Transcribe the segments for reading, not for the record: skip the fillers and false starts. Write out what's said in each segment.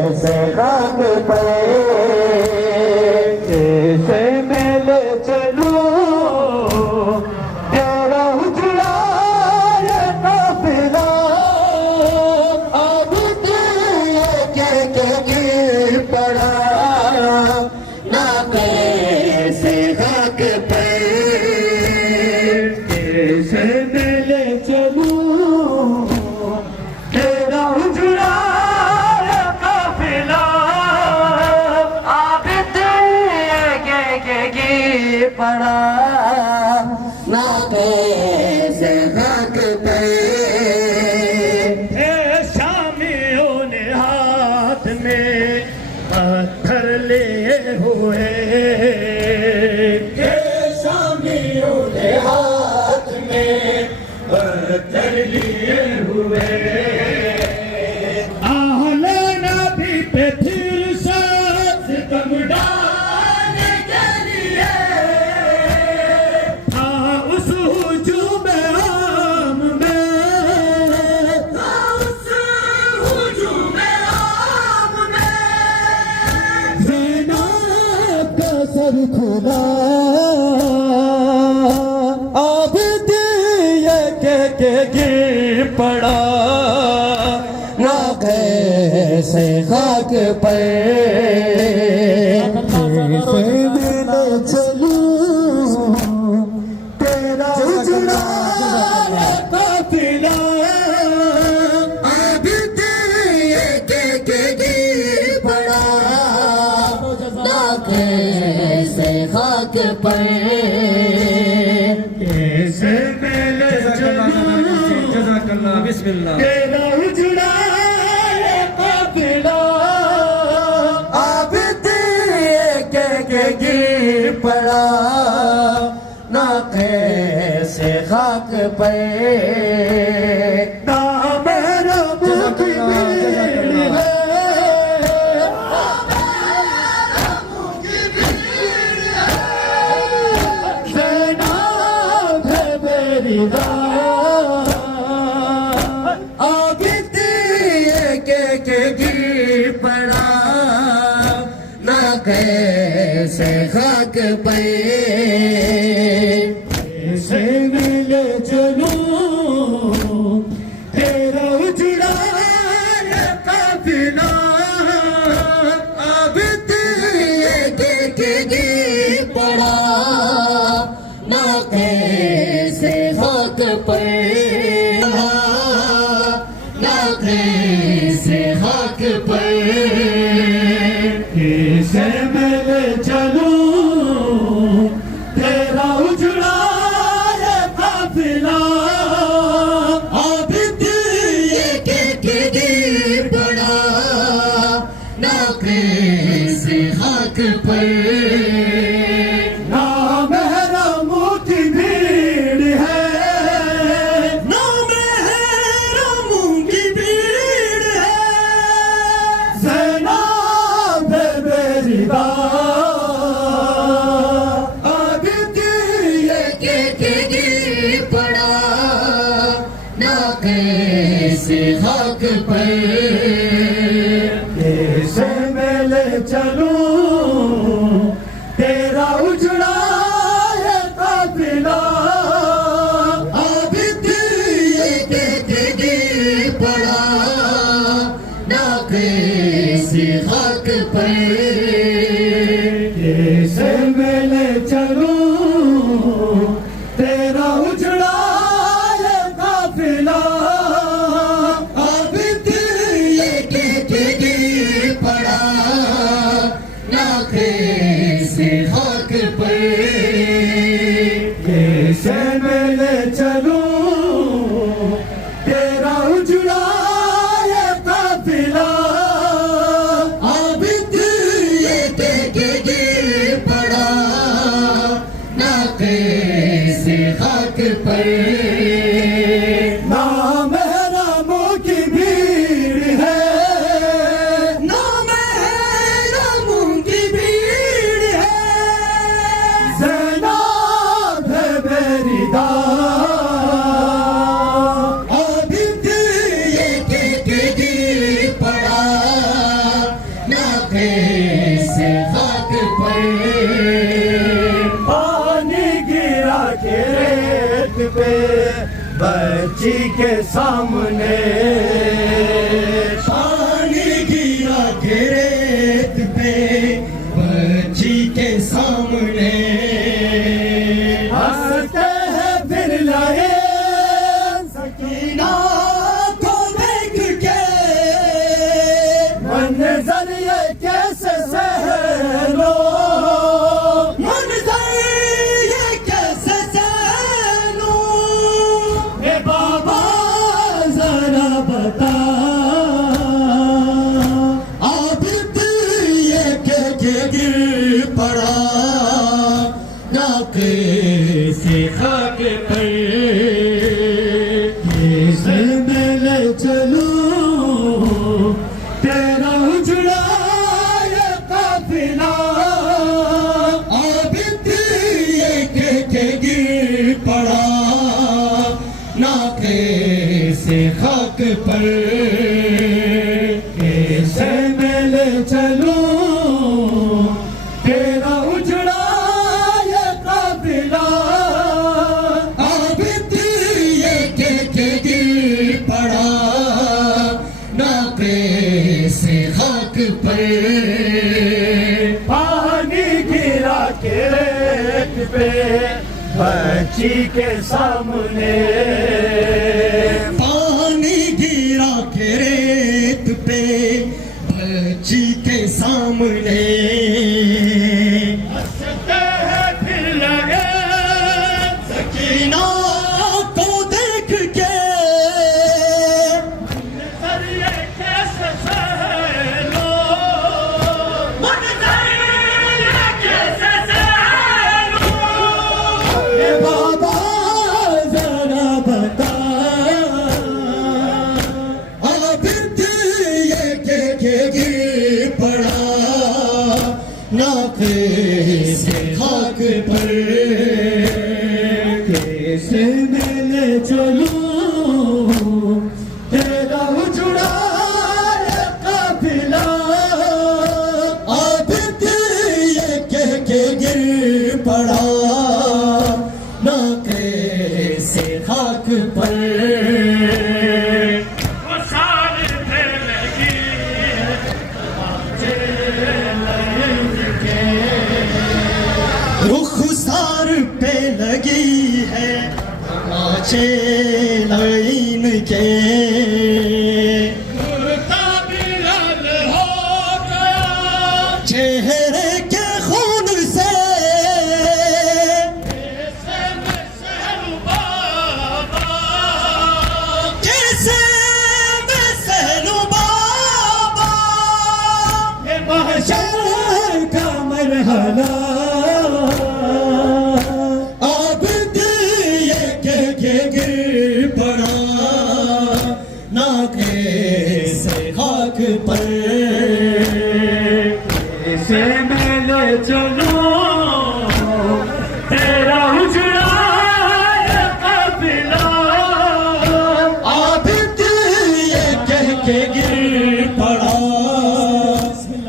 कैसे खाक पे कैसे मेले चलूं तेरा उजड़ा ये काफिला अब तेरे के गिर पड़ा ना कैसे खाक पे कैसे मेले चलूं तेरा उजड़ा ये काफिला अब तेरे के गिर पड़ा ना कैसे खाक पे शामियों ने हाथ में पत्थर लिए हुए शामियों ने हाथ में पत्थर लिए हुए आहले नबी पे फिर से सितम डालने के लिए था उस हुजूम आम में था उस हुजूम आम में ज़ैनब का सर खुला अब दिए के गिर पड़ा ना कैसे खाक पे मिले चलूं तेरा उजड़ा काफिला अब दिए के गिर पड़ा ना कैसे खाक पे कैसे मेले जज़ाकल्लाह बिस्मिल्लाह तेरा उजड़ा ये काफिला अब तेरे के गिर पड़ा ना कैसे खाक पे ना मेरा मुख आगे के गिर पड़ा ना कैसे खाक पे कैसे मिले चलूं तेरा उजड़ा ये काफिला अब तेरे के गिर पड़ा ना कैसे खाक पे ना कैसे खाक पे कैसे मेले चलूं तेरा उजड़ा ये काफिला अब दिए के गिर पड़ा ना कैसे खाक पे ना मेरा मोती भीड़ है ना मेरा मूंगी भीड़ है ज़ैनब मेरी अब दिए के गिर पड़ा ना कैसे खाक पे कैसे मेले चलूं तेरा उजड़ा ये काफिला अब दिए के गिर पड़ा ना कैसे खाक पे कैसे मेले चलूं तेरा उजड़ा ये काफिला अब दिए के गिर पड़ा ना कैसे खाक पे कैसे मेले चलूं तेरा उजड़ा ये काफिला अब दिए बच्ची के सामने पानी गिरा के रेत पे बच्ची के सामने हंसते हैं फिर लाए सकीना को देख के मंजर ये कैसे सह लो मंजर ये कैसे सहलूं ए बाबा जरा बता आबिद ये के गिर पड़ा नाके से खाक पर कैसे मैं ले चलूं तेरा उजड़ा ये काफिला आबिद ये के गिर पड़ा नाके से खाक पर कैसे मैं ले चलूं तेरा उजड़ा ये काफिला आबिद ये के गिर पड़ा नाके से खाक पर पानी गिरा के रेत पे बच्ची के सामने पानी गिरा के रेत पे बच्ची के सामने हंसते हैं फिर लगे सकीना को देख के सर ये कैसे सह लो कैसे सह लो ए बाबा जरा बता आबिद ये के गिर पड़ा नाके से खाक पर कैसे मैं ले चलूं तेरा उजड़ा ये काफिला आबिद ये के गिर पड़ा नाके से खाक पर वो सारे फैलेगी रुखसार पे लगी है आंचे लाइन के कुर्ता भी लाल हो गया चेहरे के खून से कैसे मैं सहलूं बाबा कैसे मैं सहलूं बाबा ये महशर का मरहला आबिद ये के गिर पड़ा नाके से खाक पर कैसे मैं ले चलूं तेरा उजड़ा ये काफिला आबिद ये के गिर पड़ा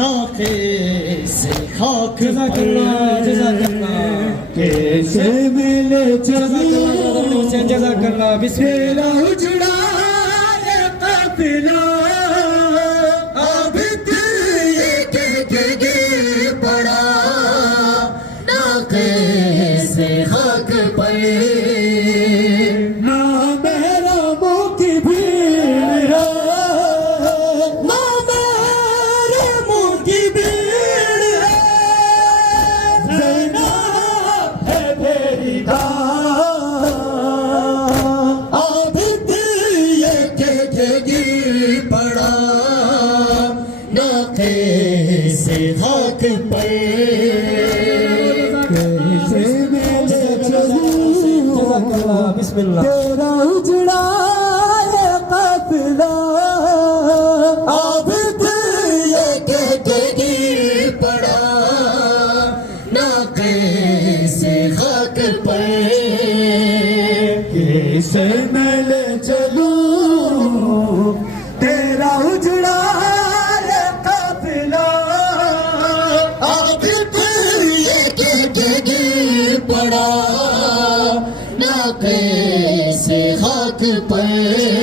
नाके से खाक कैसे मैं ले चलूं जज़ाकल्लाह तेरा उजड़ा ये काफिला आबिद ये के गिर पड़ा नाके से खाक पर ना मेरा मुँह की भीड़ है ना मेरे मुंह की भीड़ है ज़ैनब है मेरी दास आबिद ये के गिर पड़ा नाके से खाक पर कैसे मैं ले चलूं बिस्मिल्लाह तेरा उजड़ा ये काफिला आबिद ये के गिर पड़ा नाके से खाक पर कैसे मैं ले चलूं तेरा उजड़ा ये काफिला आबिद ये के गिर पड़ा नाके से खाक पाक पैगंबर